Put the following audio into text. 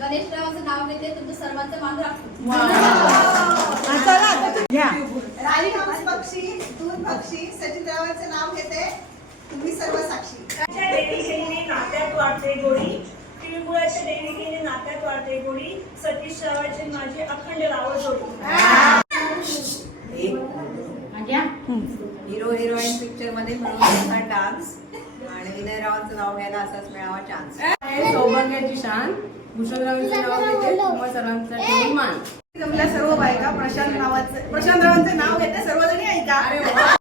गणेशरावांचं नाव घेते, तुमचं सर्वांचं मान राखतो. राजहंस पक्षी, दूध पक्षी, सचिनरावांचं नाव घेते, तुम्ही सर्व साक्षी. देविकेने नात्यात वाढते गोडी, तिळगुळाच्या देविकेने नात्यात वाढते गोडी, सतीश रावाचे माझे अखंड राव जोडी. हिरो हिरोईन पिक्चर मध्ये म्हणून डान्स आणि विनयरावांचं नाव घ्यायला असाच मिळावा चान्स. सौभाग्याची शान, भूषणरावांचं नाव घेते, तुम्हा सर्वांचा ठेवून मान. जमल्या सर्व बायका प्रशांत रावांचं नाव घेते, सर्वजणी ऐका.